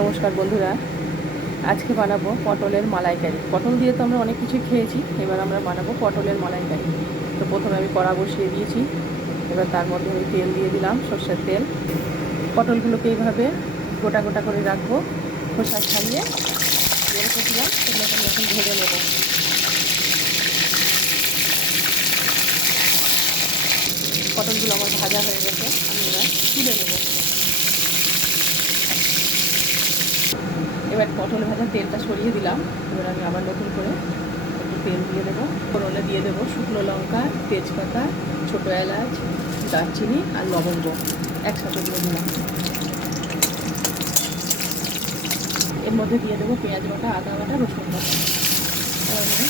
নমস্কার বন্ধুরা, আজকে বানাবো পটলের মালাইকারি। পটল দিয়ে তো আমরা অনেক কিছু খেয়েছি, এবার আমরা বানাবো পটলের মালাইকারি। তো প্রথমে আমি কড়া বসিয়ে দিয়েছি, এবার তার মধ্যে আমি তেল দিয়ে দিলাম, সর্ষের তেল। পটলগুলোকে এইভাবে গোটা গোটা করে রাখবো, খোসা ছাড়িয়ে রেখেছিলাম, সেগুলোকে আমি এখন ভেজে নেবো। পটলগুলো আমার ভাজা হয়ে গেছে, আমি এবার তুলে নেবো। এবার পটল ভাজা তেলটা সরিয়ে দিলাম, এবার আমি আবার নতুন করে একটু তেল দিয়ে দেবো। ফোড়নে দিয়ে দেবো শুকনো লঙ্কা, তেজপাতা, ছোটো এলাচ, দারচিনি আর লবঙ্গ একসাথে দিয়ে দিলাম। এর মধ্যে দিয়ে দেবো পেঁয়াজ বাটা, আদা বাটা, রসুন বাটা। এবার আমি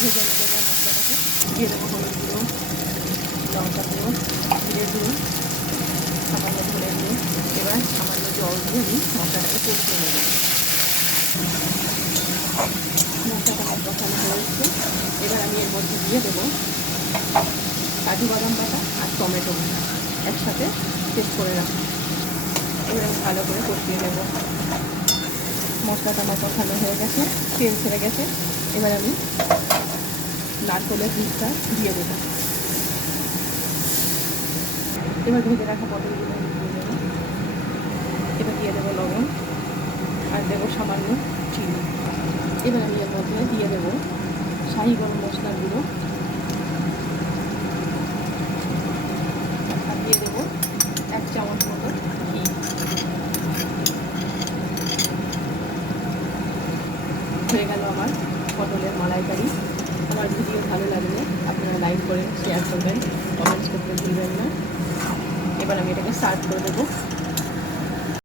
ভেজে নেবো মশলাটাকে। দিয়ে দেবো হলুদ গুঁড়ো, লঙ্কা গুঁড়ো, জিরে গুঁড়ো, সামান্য ধরে গুঁড়ো। এবার সামান্য জল দিয়ে আমি মশলাটাকে কষিয়ে নেবো। মশলাটা আমার কষানো হয়ে এসছে, এবার আমি এর মধ্যে দিয়ে দেবো কাজু বাদাম বাটা আর টমেটো বাটা একসাথে পেস্ট করে রাখবো। এবার আমি ভালো করে কষিয়ে নেব। মশলাটা আমার কষানো হয়ে গেছে, তেল ছেড়ে গেছে। এবার আমি নারকেলের দুধটা দিয়ে দেবো। এবার ভেজে রাখা পটলগুলো দিয়ে দেবো। এবার দিয়ে দেবো লবণ আর দেবো সামান্য চিনি। এবার আমি এর মধ্যে দিয়ে দেবো শাহি গরম মশলার গুঁড়ো আর দিয়ে দেবো 1 চামচ মতো ঘি। হয়ে গেল আমার পটলের মালাইকারি। আমার ভিডিও ভালো লাগলে আপনারা লাইক করে শেয়ার করবেন, কমেন্টস করতে ভুলবেন না। এবার আমি এটাকে সার্ভ করে দেবো।